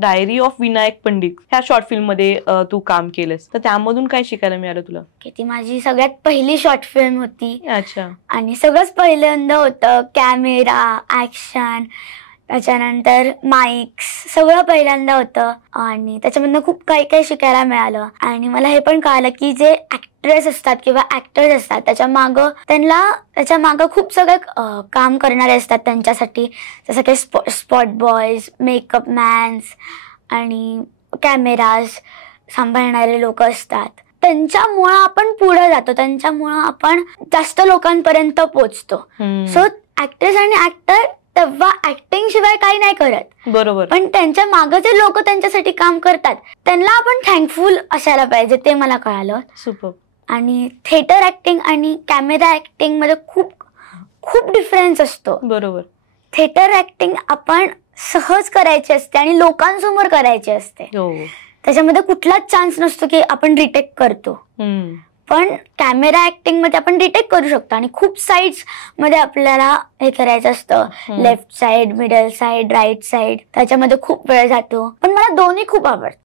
Diary of Vinayak Pandit ह्या short film मध्ये तू काम केलंस, तर त्यामधून काय शिकायला मिळालं तुला? ती माझी सगळ्यात पहिली शॉर्ट फिल्म होती. अच्छा. आणि सगळंच पहिल्यांदा होतं. कॅमेरा, ऍक्शन, त्याच्यानंतर माईक्स, सगळं पहिल्यांदा होतं. आणि त्याच्यामधनं खूप काही काही शिकायला मिळालं. आणि मला हे पण कळालं की जे ऍक्ट्रेस असतात किंवा ऍक्टर्स असतात त्याच्या मागं खूप सगळं काम करणारे असतात त्यांच्यासाठी, जसं की स्पॉट बॉयज, मेकअप मॅन्स आणि कॅमेराज सांभाळणारे लोक असतात. त्यांच्यामुळं आपण पुढे जातो, त्यांच्यामुळं आपण जास्त लोकांपर्यंत पोहोचतो. सो ऍक्ट्रेस आणि ऍक्टर तेव्हा ऍक्टिंग शिवाय काही नाही करत. बरोबर. पण त्यांच्या मागे जे लोक त्यांच्यासाठी काम करतात त्यांना आपण थँकफुल असायला पाहिजे, ते मला कळालं. सुपर. आणि थिएटर ऍक्टिंग आणि कॅमेरा ऍक्टिंग मध्ये खूप खूप डिफरन्स असतो. बरोबर. थिएटर ऍक्टिंग आपण सहज करायची असते आणि लोकांसमोर करायची असते. त्याच्यामध्ये कुठलाच चान्स नसतो की आपण रिटेक करतो. पण कॅमेरा ऍक्टिंग मध्ये आपण रिटेक करू शकतो आणि खूप साइड्स मध्ये आपल्याला हे करायचं असतं. Left side, middle side, right side, त्याच्यामध्ये खूप वेळ जातो. पण मला दोन्ही खूप आवडतं.